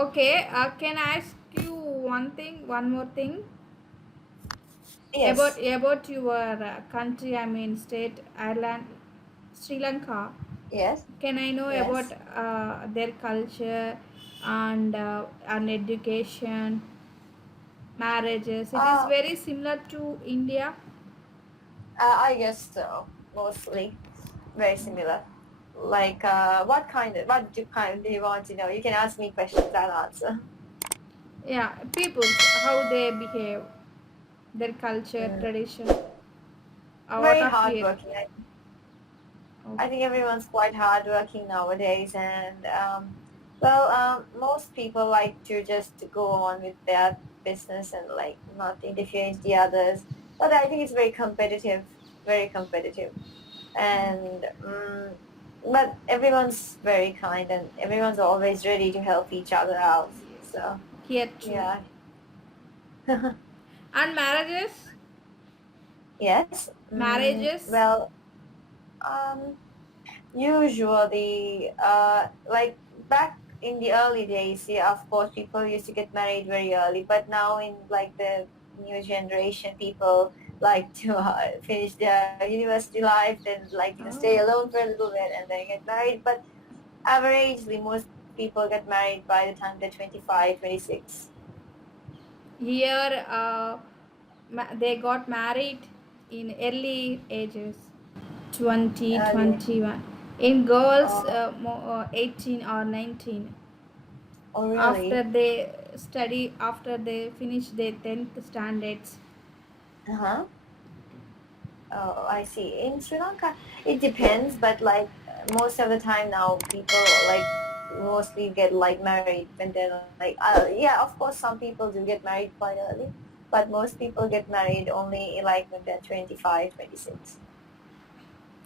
Okay, can I ask you one more thing Yes, about your country? I mean, state, Ireland, Sri Lanka. yes, Can I know about yes. their culture and education, marriages? It is Uh, very similar to India. I guess so. Mostly, very similar. Like, what do you want to know? You can ask me questions. I'll answer. Yeah, peoples, how they behave, their culture, Mm. tradition, what Very of it. hardworking. I Okay. think everyone's quite hardworking nowadays, and well, most people like to just go on with their business and like not interfere with the others. But I think it's very competitive, and but everyone's very kind, and everyone's always ready to help each other out. Yes, So here too. yeah, And marriages? yes. Marriages? Well, um, usually, like back in the early days, yeah, of course, people used to get married very early. But now in like the new generation, people like to finish their university life, then like stay Oh. alone for a little bit and then get married. But averagely, most people get married by the time they're 25, 26. Here, they got married in early ages, 20, Early. 21. In girls, Oh, 18 or 19. oh, After really? they study, after they finish their 10th standards. Uh-huh. Oh, I see. In Sri Lanka, it depends, but like most of the time now, people like mostly get like married when they're like, yeah, of course, some people do get married quite early, but most people get married only like when they're 25, 26.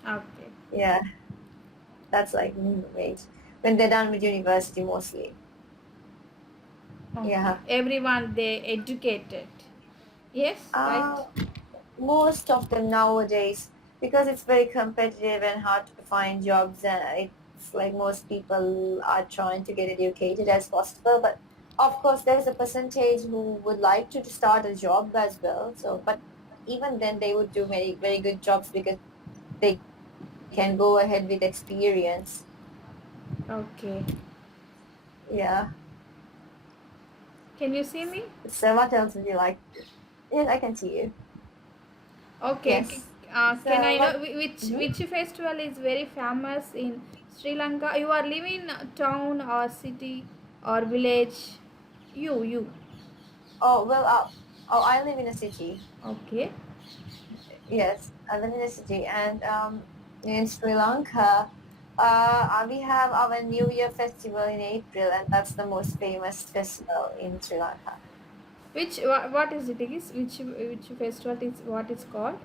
Okay. Yeah, that's like minimum age. When they're done with university mostly. Okay. Yeah. Everyone they educated. Yes, right? Uh, Most of them nowadays, because it's very competitive and hard to find jobs, it's like most people are trying to get educated as possible. But of course, there's a percentage who would like to start a job as well. So, but even then, they would do very, very good jobs because they can go ahead with experience. Okay. Yeah. Can you see me? So, what else would you like? Yes, I can see you. Okay. Yes. Can So, I know what? Mhm. which festival is very famous in Sri Lanka? You are living in a town or city or village? You. Oh well. Oh, I live in a city. Okay. Yes, I live in a city, and in Sri Lanka, we have our New Year festival in April, and that's the most famous festival in Sri Lanka. What is it? Is which festival is what is called?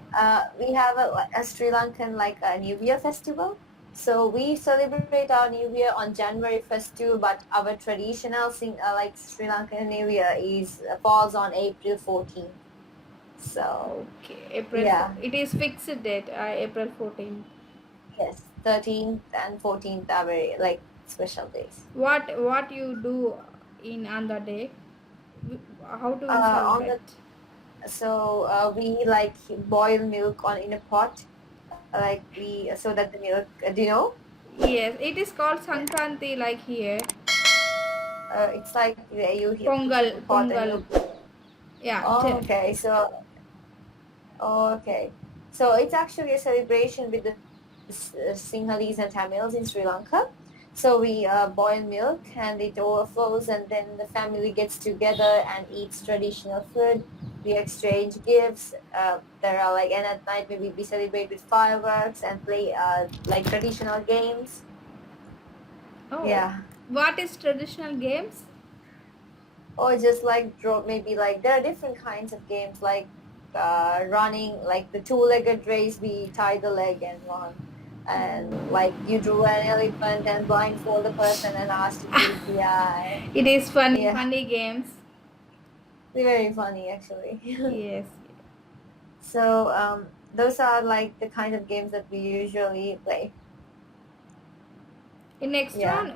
We have a Sri Lankan like a New Year festival. So we celebrate our New Year on January 1st too, but our traditional like Sri Lankan New Year is falls on April 14th. So Okay, April. yeah, It is fixed date. April 14th. yes, 13th and 14th are very like special days. What you do in on the day? How do we On celebrate? the So we like boil milk on in a pot, like we so that the milk. Do you know? Yes, it is called Sankranti like here. It's like you put Pongal, in a pot and Pongal. milk. Yeah, Oh, okay. Okay. So it's actually a celebration with the Sinhalese and Tamils in Sri Lanka. So we boil milk and it overflows, and then the family gets together and eats traditional food. We exchange gifts. There are like, and at night maybe we celebrate with fireworks and play like traditional games. oh, Yeah. what is traditional games? Or just like draw, maybe like there are different kinds of games like running, like the two-legged race, we tie the leg and run. And like you drew an elephant and blindfold the person and ask to close the eye. It is funny, Yeah, funny games. they're very funny actually. Yes. So those are like the kind of games that we usually play. The next Yeah. one,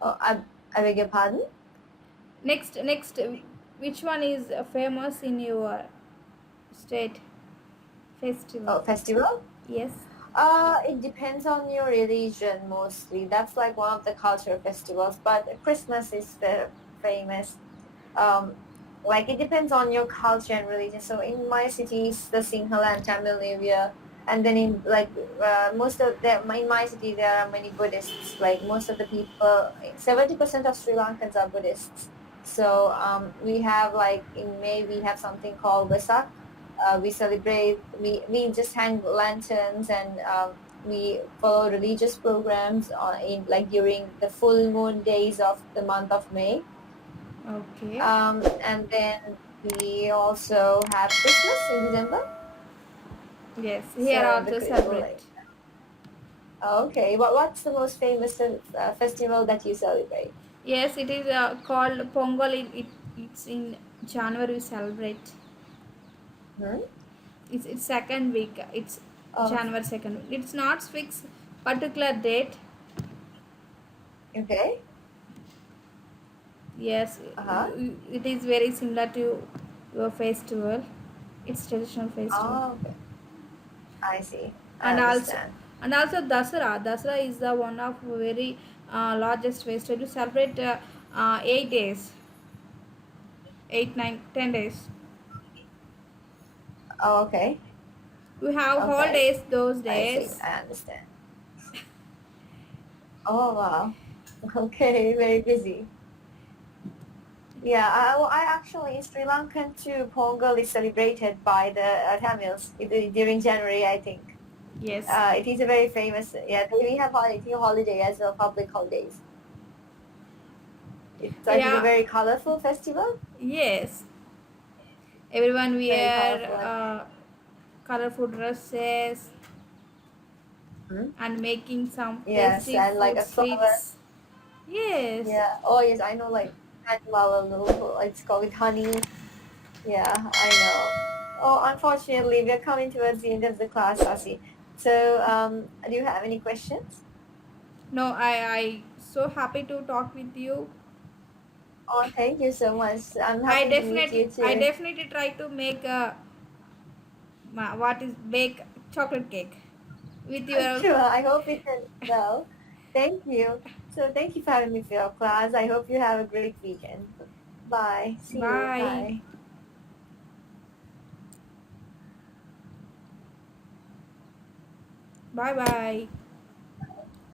Oh, I beg your pardon? Next, which one is famous in your state festival? Oh, festival? Yes. It depends on your religion mostly. That's like one of the cultural festivals, but Christmas is the famous. Um, like it depends on your culture and religion. So in my city, it's the Sinhala and Tamil New Year, and then in like most of the in my city there are many Buddhists. Like most of the people, 70% of Sri Lankans are Buddhists. So we have like in May we have something called Vesak. We celebrate. We just hang lanterns and we follow religious programs in like during the full moon days of the month of May. Okay. And then we also have Christmas in December. Yes. Here So also celebrate. like okay, what's the most famous festival that you celebrate? Yes, it is called Pongal. It's in January we celebrate. Hmm? It's second week. It's Oh, January second. It's not fixed particular date. okay. Yes, Uh-huh. it is very similar to your festival. It's traditional festival. Oh, okay. I see. I and also understand. and also Dasara is the one of very largest festival. You celebrate 8 days, 8, 9, 10 days. Oh, okay. We have Okay. holidays those I see. days. I understand. Oh, wow. Okay, very busy. Yeah, I actually in Sri Lankan too, Pongal is celebrated by the Tamils during January, I think. Yes. It is a very famous, yeah, we have holiday as well, public holidays. It's, I think, a Yeah. very colorful festival. Yes. Everyone Very wear colorful. And, colorful dresses hmm? and making some Yes, festive and like food a flower. sweets. Yes. Yeah. Oh, yes, I know, like, it's called with honey. Yeah, I know. Oh, unfortunately, we're coming towards the end of the class, Sasi. So, do you have any questions? No, I so happy to talk with you. Oh, thank you so much. I'm happy to meet you I too. definitely try to make what is bake chocolate cake with your. Sure, I hope it ends well. Thank you. So thank you for having me for your class. I hope you have a great weekend. Bye. See you. Bye. Bye. Bye bye.